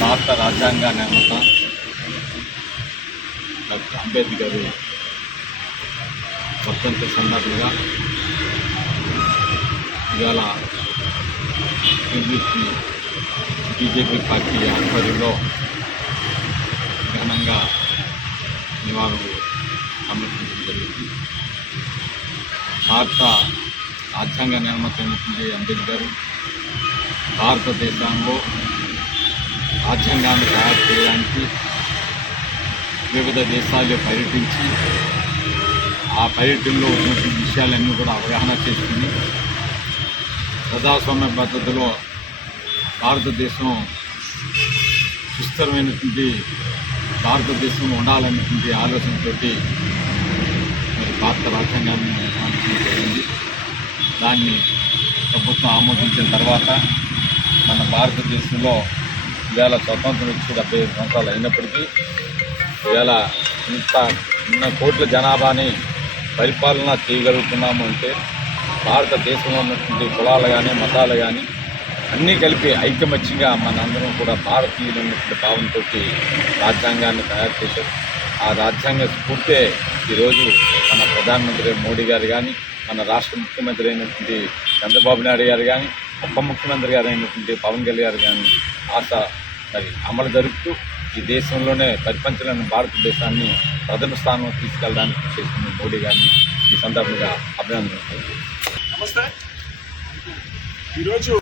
భారత రాజ్యాంగ నిర్మాత డాక్టర్ అంబేద్కర్ వర్ధంతి సందర్భంగా ఇవాళ బీజేపీ పార్టీ ఆధ్వర్యంలో ఘనంగా నివాళులు సమర్పించడం జరిగింది. భారత రాజ్యాంగ నిర్మాత అయినటువంటి అంబేద్కర్ భారతదేశంలో రాజ్యాంగాన్ని తయారు చేయడానికి వివిధ దేశాల్లో పర్యటించి ఆ పర్యటనలో ఉన్నటువంటి విషయాలన్నీ కూడా అవగాహన చేసుకుని ప్రజాస్వామ్య పద్ధతిలో భారతదేశం సుస్థిరమైనటువంటి భారతదేశం ఉండాలనేటువంటి ఆలోచనతోటి మరి భారత రాజ్యాంగాన్ని నిర్మాణించడం జరిగింది. దాన్ని ప్రభుత్వం ఆమోదించిన తర్వాత మన భారతదేశంలో ఇవాళ స్వతంత్రం వచ్చి 75 సంవత్సరాలు అయినప్పటికీ ఇవాళ ఇన్న కోట్ల జనాభాని పరిపాలన చేయగలుగుతున్నాము అంటే భారతదేశంలో ఉన్నటువంటి కులాలు కానీ మతాలు కానీ అన్నీ కలిపి ఐకమత్యంగా మనందరం కూడా భారతీయులు ఉన్నటువంటి భావంతో రాజ్యాంగాన్ని తయారు చేశారు. ఆ రాజ్యాంగ స్ఫూర్తే ఈరోజు మన ప్రధానమంత్రి మోడీ గారు కానీ మన రాష్ట్ర ముఖ్యమంత్రి అయినటువంటి చంద్రబాబు నాయుడు గారు కానీ ఉప ముఖ్యమంత్రి గారు అయినటువంటి పవన్ కళ్యాణ్ గారు కానీ ఆశ మరి అమలు జరుపుతూ ఈ దేశంలోనే పరిపంచలేని భారతదేశాన్ని ప్రథమ స్థానంలో తీసుకెళ్ళడానికి చేసిన మోడీ గారిని ఈ సందర్భంగా అభినందనలు. నమస్తే. ఈరోజు